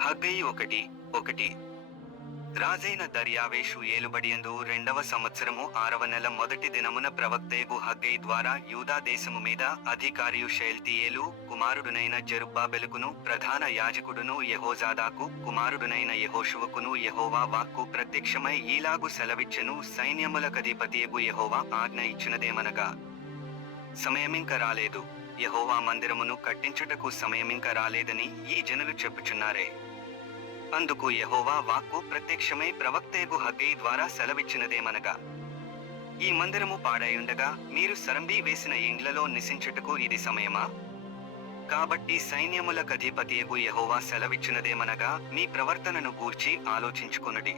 హగ్గయి ఒకటి ఒకటి. రాజైన దర్యావేషు ఏలుబడియందు రెండవ సంవత్సరము ఆరవ నెల మొదటి దినమున ప్రవక్తేగు హగ్గయి ద్వారా యూదా దేశము మీద అధికారియు షేల్తీయేలు కుమారుడునైన జెరుబ్బాబెలుకును ప్రధాన యాజకుడును యహోజాదాకు కుమారుడునైన యహోషువుకును యహోవా వాక్కు ప్రత్యక్షమై ఈలాగు సెలవిచ్చెను సైన్యములకధిపతియగు యహోవా ఆజ్ఞ ఇచ్చినదేమనగా. సమయమింక రాలేదు. యహోవా మందిరమును కట్టించుటకు సమయమింక రాలేదని ఈ జనులు చెప్పుచున్నారే. అందుకు యహోవా వాక్కు ప్రత్యక్షమై ప్రవక్తేగు హగ్గై ద్వారా సెలవిచ్చినదేమనగా ఈ మందిరము పాడైయుండగా మీరు సరంబీ వేసిన ఇండ్లలో నిశించుటకు ఇది సమయమా? కాబట్టి సైన్యముల కధిపతియగు యహోవా సెలవిచ్చినదేమనగా మీ ప్రవర్తనను గూర్చి ఆలోచించుకొనుడి.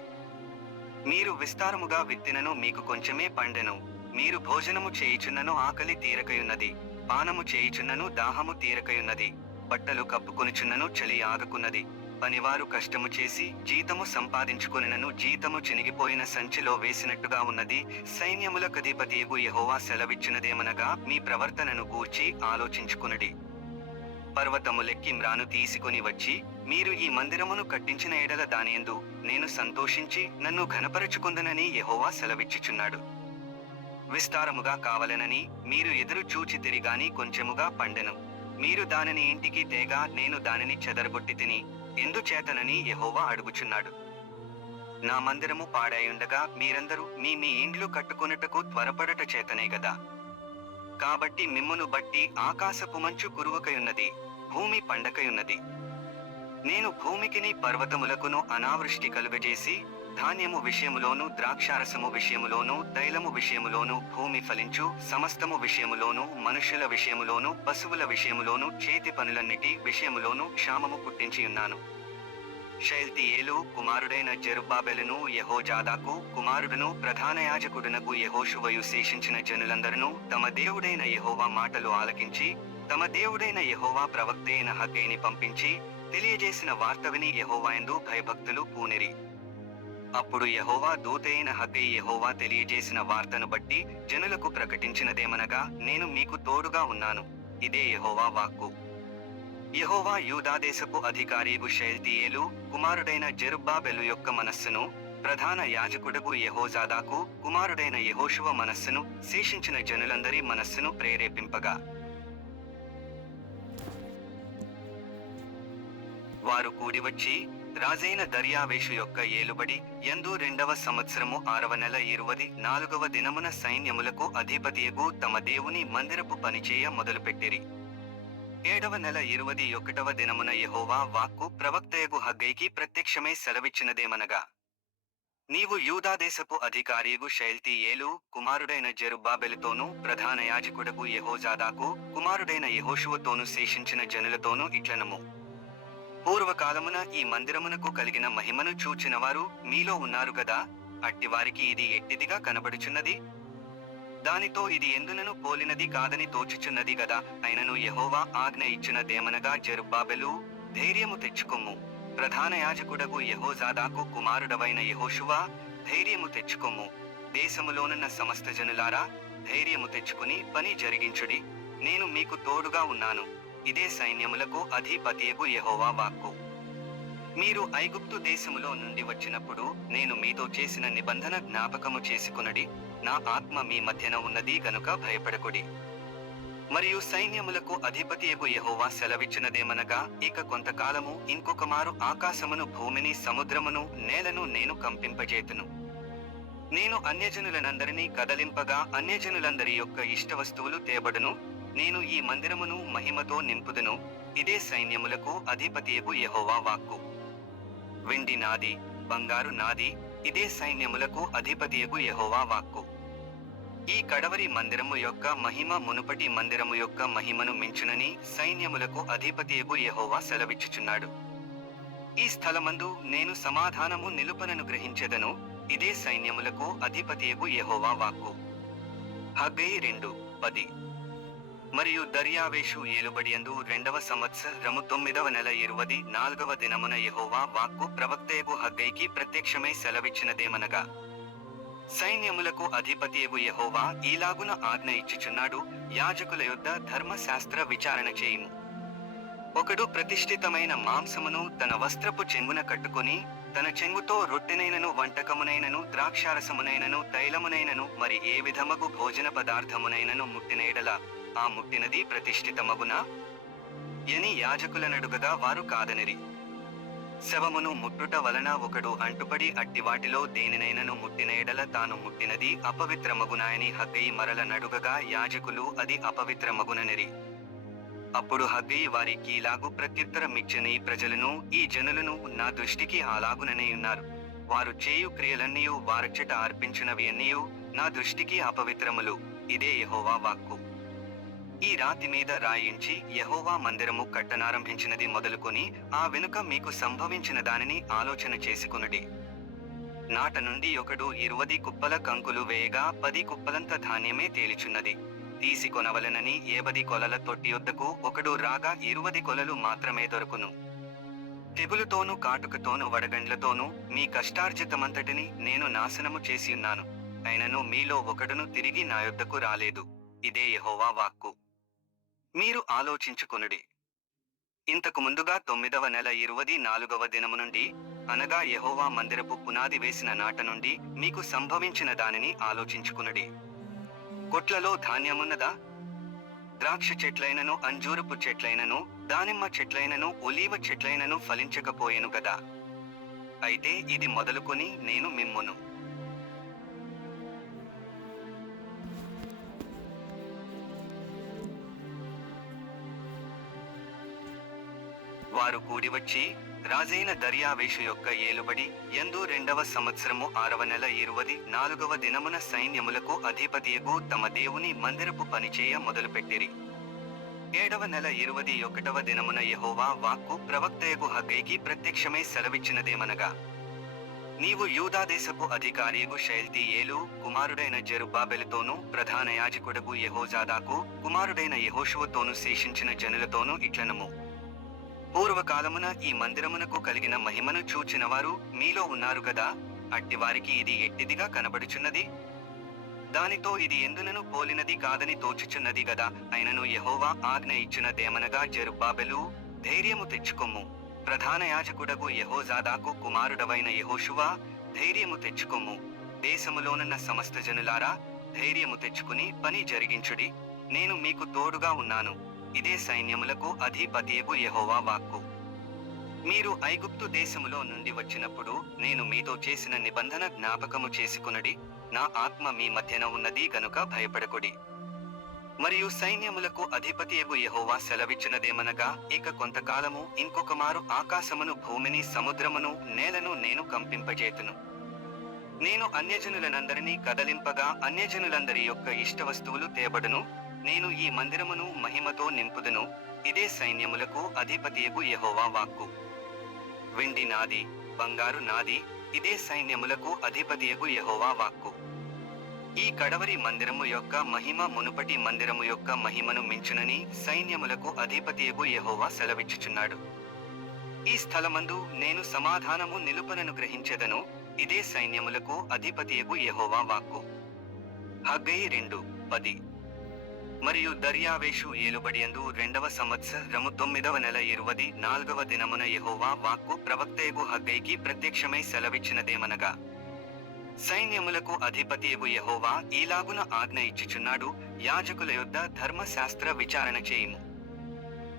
మీరు విస్తారముగా విత్తినను మీకు కొంచెమే పండెను. మీరు భోజనము చేయుచున్నను ఆకలి తీరకయున్నది. పానము చేయుచున్నను దాహము తీరకయున్నది. బట్టలు కప్పుకొనుచున్నను చలి ఆగకున్నది. పనివారు కష్టము చేసి జీతము సంపాదించుకొనినను జీతము చినిగిపోయిన సంచిలో వేసినట్టుగా ఉన్నది. సైన్యములకధిపతియగు యహోవా సెలవిచ్చినదేమనగా మీ ప్రవర్తనను గూర్చి ఆలోచించుకునుడి. పర్వతములెక్కి మ్రాను తీసుకొని వచ్చి మీరు ఈ మందిరమును కట్టించిన ఎడల దానియందు నేను సంతోషించి నన్ను ఘనపరచుకుందనని యహోవా సెలవిచ్చుచున్నాడు. విస్తారముగా కావలనని మీరు ఎదురు చూచి తిరిగాని కొంచెముగా పండెను. మీరు దానిని ఇంటికి తేగా నేను దానిని చెదరగొట్టి తిని ఎందుచేతనని యహోవా అడుగుచున్నాడు. నా మందిరము పాడాయుండగా మీరందరూ మీ మీ ఇండ్లు కట్టుకొనుటకు త్వరపడట చేతనే గదా. కాబట్టి మిమ్మును బట్టి ఆకాశపు మంచు కురువకయున్నది భూమి పండకయున్నది. నేను భూమికిని పర్వతములకును అనావృష్టి కలుగజేసి ధాన్యము విషయములోను ద్రాక్షారసము విషయములోను తైలము విషయములోను భూమి ఫలించు సమస్తము విషయములోను మనుష్యుల విషయములోను పశువుల విషయములోను చేతి పనులన్నిటి విషయములోను క్షామము పుట్టించి ఉన్నాను షైల్తీయేలు కుమారుడైన జెరుబ్బాబెలును యహోజాదాకు కుమారుడును ప్రధాన యాజకుడునకు యెహోషువయు శేషించిన జనులందరూ తమ దేవుడైన యహోవా మాటలు ఆలకించి తమ దేవుడైన యహోవా ప్రవక్త అయిన హగ్గైని పంపించి తెలియజేసిన వార్త విని యెహోవాయందు భయభక్తులు పూనిరి. అప్పుడు యహోవా దూతైన హగ్గై యహోవా తెలియజేసిన వార్తను బట్టి జనులకు ప్రకటించినదేమనగా నేను మీకు తోడుగా ఉన్నాను. ఇదే యహోవా వాక్కు. యహోవా యూదాదేశపు అధికారి షైల్తీయేలు కుమారుడైన జెరుబ్బాబెలు యొక్క మనస్సును ప్రధాన యాజకుడుగు యహోజాదాకు కుమారుడైన యహోశువ మనస్సును శేషించిన జనులందరి మనస్సును ప్రేరేపింపగా. వారు కూడివచ్చి రాజైన దర్యావేషు యొక్క ఏలుబడి ఎందు రెండవ సంవత్సరము ఆరవ నెల ఇరువది నాలుగవ దినమున సైన్యములకు అధిపతియగు తమ దేవుని మందిరపు పనిచేయ మొదలుపెట్టిరి. ఏడవ నెల ఇరువది ఒకటవ దినమున యహోవా వాక్కు ప్రవక్తయగు హగ్గైకి ప్రత్యక్షమై సెలవిచ్చినదేమనగా నీవు యూదాదేశపు అధికారియగు శైల్తి ఏలు కుమారుడైన జెరుబ్బాబెలుతోనూ ప్రధాన యాజకుడకు యహోజాదాకు కుమారుడైన యహోషువతోనూ శేషించిన జనులతోనూ ఇట్లనము. పూర్వకాలమున ఈ మందిరమునకు కలిగిన మహిమను చూచినవారు మీలో ఉన్నారు గదా? అట్టివారికి ఇది ఎట్టిదిగా కనబడుచున్నది? దానితో ఇది ఎందునను పోలినది కాదని తోచుచున్నది గదా? అయినను యెహోవా ఆజ్ఞ ఇచ్చిన దేమనగా జరుబాబెలు ధైర్యము తెచ్చుకొమ్ము. ప్రధాన యాజకుడగు యహోజాదాకు కుమారుడవైన యహోషువా ధైర్యము తెచ్చుకొమ్ము. దేశములోనున్న సమస్త జనులారా ధైర్యము తెచ్చుకుని పని జరిగించుడి. నేను మీకు తోడుగా ఉన్నాను. ఇదే సైన్యములకు అధిపతియగు యహోవా వాక్కు. మీరు ఐగుప్తు దేశములో నుండి వచ్చినప్పుడు నేను మీతో చేసిన నిబంధన జ్ఞాపకము చేసుకునడి నా ఆత్మ మీ మధ్యన ఉన్నది గనుక భయపడకుడి. మరియు సైన్యములకు అధిపతియగు యహోవా సెలవిచ్చినదేమనగా ఇక కొంతకాలము ఇంకొక మారు ఆకాశమును భూమిని సముద్రమును నేలను నేను కంపింపజేతును. నేను అన్యజనులనందరినీ కదలింపగా అన్యజనులందరి యొక్క ఇష్ట వస్తువులు తేబడును నేను ఈ మందిరమును మహిమతో నింపుదును. ఇదే సైన్యములకు అధిపతియగు యహోవా వాక్కు. వెండి నాది బంగారు నాది ఇదే సైన్యములకు అధిపతియగు యహోవా వాక్కు. ఈ కడవరి మందిరము యొక్క మహిమ మునుపటి మందిరము యొక్క మహిమను మించునని సైన్యములకు అధిపతియగు యహోవా సెలవిచ్చుచున్నాడు. ఈ స్థలమందు నేను సమాధానము నిలుపనను గ్రహించెదను. ఇదే సైన్యములకు అధిపతియగు యహోవా వాక్కు. హగ్గయి రెండు పది. మరియు దర్యావేషు ఏలుబడియందు రెండవ సంవత్సరము తొమ్మిదవ నెల ఇరువది నాలుగవ దినమున యహోవా వాక్కు ప్రవక్తయగు హగ్గైకి ప్రత్యక్షమై సెలవిచ్చినదేమనగా సైన్యములకు అధిపతియగు యహోవా ఈలాగున ఆజ్ఞ ఇచ్చుచున్నాడు యాజకుల యొద్ద ధర్మశాస్త్ర విచారణ చేయుము. ఒకడు ప్రతిష్ఠితమైన మాంసమును తన వస్త్రపు చెంగున కట్టుకొని తన చెంగుతో రొట్టెనైనను వంటకమునైనను ద్రాక్షారసమునైనను తైలమునైనను మరి ఏ విధమగు భోజన పదార్థమునైనను ముట్టినేడల ఆ ముట్టినది ప్రతిష్ఠితమగునా? ఎని యాజకులనడుగగా వారు కాదనిరి. శవమును ముట్టుట వలన ఒకడు అంటుపడి అట్టి వాటిలో దేనినైనను ముట్టిన ఎడల తాను ముట్టినది అపవిత్రమగునాయని హగ్గయి మరల నడుగగా యాజకులు అది అపవిత్రమగుననిరి. అప్పుడు హగ్గయి వారికి ఇలాగు ప్రత్యుత్తరమిచ్చని ప్రజలను ఈ జనులను నా దృష్టికి అలాగుననే ఉన్నారు. వారు చేయు క్రియలన్నీయు వారచ్చట అర్పించినవి అన్నీయు నా దృష్టికి అపవిత్రములు. ఇదే యహోవా వాక్కు. ఈ రాతి మీద రాయించి యహోవా మందిరము కట్టనారంభించినది మొదలుకొని ఆ వెనుక మీకు సంభవించిన దానిని ఆలోచన చేసుకునుడి. నాట నుండి ఒకడు ఇరువది కుప్పల కంకులు వేయగా పది కుప్పలంత ధాన్యమే తేలిచున్నది. తీసి కొనవలనని ఏబది కొలల తొట్టి యొద్దకు ఒకడు రాగా ఇరువది కొలలు మాత్రమే దొరుకును. తెగులుతోనూ కాటుకతోనూ వడగండ్లతోనూ మీ కష్టార్జితమంతటిని నేను నాశనము చేసి ఉన్నాను. అయినను మీలో ఒకడును తిరిగి నా యొద్దకు రాలేదు. ఇదే యహోవా వాక్కు. మీరు ఆలోచించుకొనుడి. ఇంతకు ముందుగా తొమ్మిదవ నెల ఇరువది నాలుగవ దినము నుండి అనగా యహోవా మందిరపు పునాది వేసిన నాట నుండి మీకు సంభవించిన దానిని ఆలోచించుకునుడి. కొట్లలో ధాన్యమున్నదా? ద్రాక్ష చెట్లైనను అంజూరపు చెట్లైనను దానిమ్మ చెట్లైనను ఒలీవ చెట్లైనను ఫలించకపోయేను కదా అయితే ఇది మొదలుకొని నేను మిమ్మును. వారు కూడివచ్చి రాజైన దర్యావేషు యొక్క ఏలుబడి ఎందు రెండవ సంవత్సరము ఆరవ నెల ఇరువది నాలుగవ దినమున సైన్యములకు అధిపతియగు తమ దేవుని మందిరపు పనిచేయ మొదలుపెట్టిరి. ఏడవ నెల ఇరువది ఒకటవ దినమున యహోవా వాక్కు ప్రవక్తయగు హగ్గైకి ప్రత్యక్షమై సెలవిచ్చినదేమనగా నీవు యూదాదేశపు అధికారియగు శైల్తి ఏలు కుమారుడైన జరుబాబెలతోనూ ప్రధాన యాజకుడగు యహోజాదాకు కుమారుడైన యహోషువతోనూ శేషించిన జనులతోనూ ఇట్లనము. పూర్వకాలమున ఈ మందిరమునకు కలిగిన మహిమను చూచినవారు మీలో ఉన్నారు కదా. అట్టివారికి ఇది ఎట్టిదిగా కనబడుచున్నది? దానితో ఇది ఎందునను పోలినది కాదని తోచుచున్నది గదా అయినను యెహోవా ఆజ్ఞ ఇచ్చిన దేమనగా జరుబ్బాబెలు ధైర్యము తెచ్చుకొమ్ము. ప్రధాన యాజకుడకు యహోజాదాకు కుమారుడవైన యహోషువా ధైర్యము తెచ్చుకొమ్ము. దేశములోనున్న సమస్త జనులారా ధైర్యము తెచ్చుకుని పని జరిగించుడి. నేను మీకు తోడుగా ఉన్నాను. ఇదే సైన్యములకు అధిపతియగు యహోవా వాక్కు. మీరు ఐగుప్తు దేశములో నుండి వచ్చినప్పుడు నేను మీతో చేసిన నిబంధన జ్ఞాపకము చేసుకునడి నా ఆత్మ మీ మధ్యన ఉన్నది గనుక భయపడకుడి. మరియు సైన్యములకు అధిపతియగు యహోవా సెలవిచ్చినదేమనగా ఇక కొంతకాలము ఇంకొక మారు ఆకాశమును భూమిని సముద్రమును నేలను నేను కంపింపజేతును. నేను అన్యజనులనందరినీ కదలింపగా అన్యజనులందరి యొక్క ఇష్ట వస్తువులు తేబడును నేను ఈ మందిరమును మహిమతో నింపుదును. ఇదే సైన్యములకు అధిపతియగు యహోవా వాక్కు. వెండి నాది బంగారు నాది ఇదే సైన్యములకు అధిపతియగు యహోవా వాక్కు. ఈ కడవరి మందిరము యొక్క మహిమ మునుపటి మందిరము యొక్క మహిమను మించునని సైన్యములకు అధిపతియగు యహోవా సెలవిచ్చుచున్నాడు. ఈ స్థలమందు నేను సమాధానము నిలుపనను గ్రహించెదను. ఇదే సైన్యములకు అధిపతియగు యహోవా వాక్కు. హగ్గయి రెండు పది. మరియు దర్యావేషు ఏలుబడియందు రెండవ సంవత్సరము తొమ్మిదవ నెల ఇరువది నాల్గవ దినమున యెహోవా వాక్కు ప్రవక్తయగు హగ్గైకి ప్రత్యక్షమై సెలవిచ్చినదేమనగా సైన్యములకు అధిపతియగు యహోవా ఈలాగున ఆజ్ఞ ఇచ్చుచున్నాడు యాజకుల యొద్ద ధర్మశాస్త్ర విచారణ చేయుము.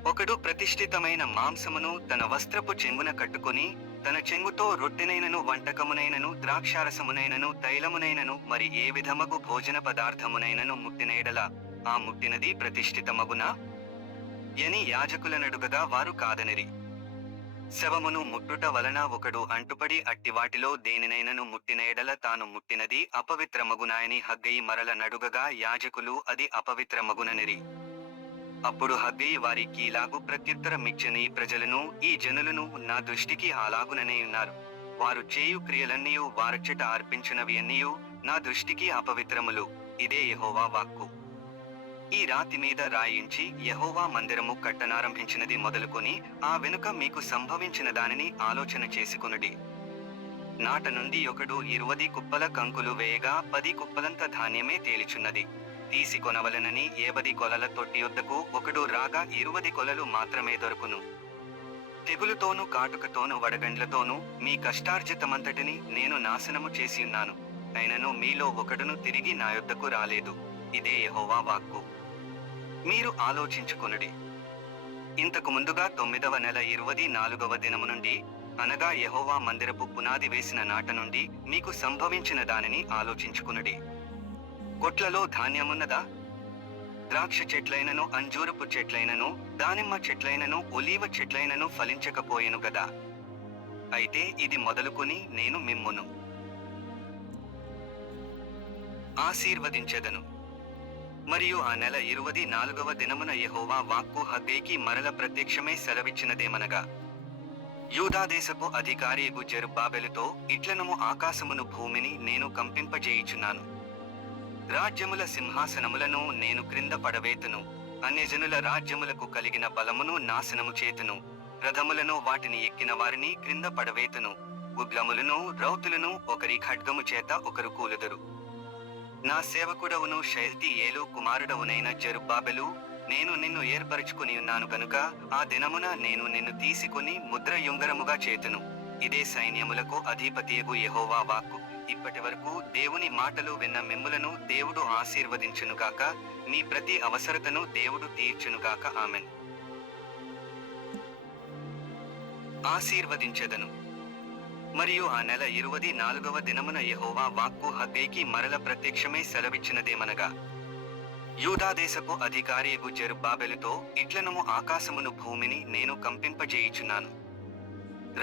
ఒకడు ప్రతిష్ఠితమైన మాంసమును తన వస్త్రపు చెంగున కట్టుకొని తన చెంగుతో రొట్టెనైనను వంటకమునైనను ద్రాక్షారసమునైనను తైలమునైనను మరి ఏ విధమగు భోజన పదార్థమునైనను ముట్టినేడల ఆ ముట్టినది ప్రతిష్ఠితమగునా? ఎని యాజకులనడుగగా వారు కాదనిరి. శవమును ముట్టుట వలన ఒకడు అంటుపడి అట్టి వాటిలో దేనినైనను ముట్టిన ఎడల తాను ముట్టినది అపవిత్రమగునాయని హగ్గయి మరల నడుగగా యాజకులు అది అపవిత్రమగుననిరి. అప్పుడు హగ్గయి వారికి ఇలాగు ప్రత్యుత్తరమిచ్చని ప్రజలను ఈ జనులను నా దృష్టికి అలాగుననే ఉన్నారు. వారు చేయు క్రియలన్నీయు వారచ్చట అర్పించినవి అన్నీయు నా దృష్టికి అపవిత్రములు. ఇదే యహోవా వాక్కు. ఈ రాతి మీద రాయించి యహోవా మందిరము కట్టనారంభించినది మొదలుకొని ఆ వెనుక మీకు సంభవించిన దానిని ఆలోచన చేసుకునుడి. నాట నుండి ఒకడు ఇరువది కుప్పల కంకులు వేయగా పది కుప్పలంత ధాన్యమే తేలిచున్నది. తీసుకొనవలెనని ఏబది కొలల తొట్టి యొద్దకు ఒకడు రాగా ఇరువది కొలలు మాత్రమే దొరుకును. తెగులుతోనూ కాటుకతోనూ వడగండ్లతోనూ మీ కష్టార్జితమంతటిని నేను నాశనము చేసి ఉన్నాను. అయినను మీలో ఒకడును తిరిగి నా యొద్దకు రాలేదు. ఇదే యహోవా వాక్కు. మీరు ఆలోచించుకొనుడి. ఇంతకు ముందుగా తొమ్మిదవ నెల ఇరవై నాలుగవ దినము నుండి అనగా యహోవా మందిరపు పునాది వేసిన నాట నుండి మీకు సంభవించిన దానిని ఆలోచించుకునుడి. కొట్లలో ధాన్యమున్నదా? ద్రాక్ష చెట్లైనను అంజూరపు చెట్లైనను దానిమ్మ చెట్లైనను ఒలీవ చెట్లైనను ఫలించకపోయెను గదా? అయితే ఇది మొదలుకొని నేను మిమ్మును. ఆశీర్వదించెదను. మరియు ఆ నెల ఇరువది నాలుగవ దినమున యహోవా వాక్కు హగ్గైకి మరల ప్రత్యక్షమై సెలవిచ్చినదేమనగా యూదాదేశపు అధికారియగు జెరుబ్బాబెలుతో ఇట్లనము ఆకాశమును భూమిని నేను కంపింపజేయుచున్నాను. రాజ్యముల సింహాసనములను నేను క్రింద పడవేతును. అన్యజనుల రాజ్యములకు కలిగిన బలమును నాశనము చేతును. రథములను వాటిని ఎక్కిన వారిని క్రింద పడవేతును. గుగ్లములను రౌతులను ఒకరి ఖడ్గము చేత ఒకరు కూలుదురు. నా సేవకుడవును శైల్తి ఏలు కుమారుడవునైన జరుబ్బాబెలు నేను నిన్ను ఏర్పరచుకుని ఉన్నాను గనుక ఆ దినమున నేను నిన్ను తీసుకుని ముద్ర యుంగరముగా చేతును. ఇదే సైన్యములకు అధిపతియగు యహోవా వాక్కు. ఇప్పటి వరకు దేవుని మాటలు విన్న మిమ్ములను దేవుడు ఆశీర్వదించునుగాక మీ ప్రతి అవసరతను దేవుడు తీర్చునుగాక ఆమెన్. ఆశీర్వదించెదను. మరియు ఆ నెల ఇరువది నాలుగవ దినమున యహోవా వాక్కు హగ్గైకి మరల ప్రత్యక్షమై సెలవిచ్చినదేమనగా యూదాదేశపు అధికారియగు జెరుబ్బాబెలుతో ఇట్లనము ఆకాశమును భూమిని నేను కంపింపజేయుచున్నాను.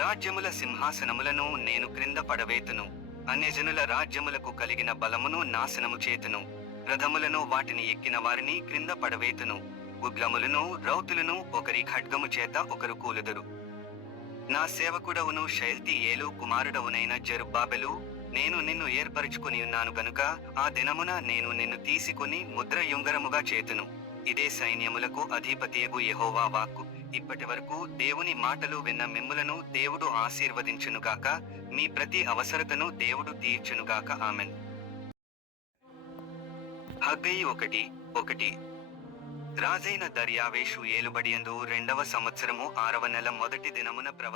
రాజ్యముల సింహాసనములను నేను క్రింద పడవేతును అన్యజనుల రాజ్యములకు కలిగిన బలమును నాశనము చేతును రథములను వాటిని ఎక్కిన వారిని క్రింద పడవేతును గుగ్లములను రౌతులను ఒకరి ఖడ్గము చేత ఒకరు కూలుదురు. నా సేవకుడవును శైల్తి ఏలు కుమారుడవునైన జరుబ్బాబెలు నేను నిన్ను ఏర్పరచుకుని ఉన్నాను గనుక ఆ దినమున నేను నిన్ను తీసుకుని ముద్ర యుంగరముగా చేతును. ఇదే సైన్యములకు అధిపతియగు యెహోవా వాక్కు. ఇప్పటి వరకు దేవుని మాటలు విన్న మిమ్ములను దేవుడు ఆశీర్వదించునుగాక మీ ప్రతి అవసరతను దేవుడు తీర్చునుగాక. ఆమెన్. హగ్గయి ఒకటి ఒకటి. రాజైన దర్యావేషు ఏలుబడియందు రెండవ సంవత్సరము ఆరవ నెల మొదటి దినమున ప్రవక్త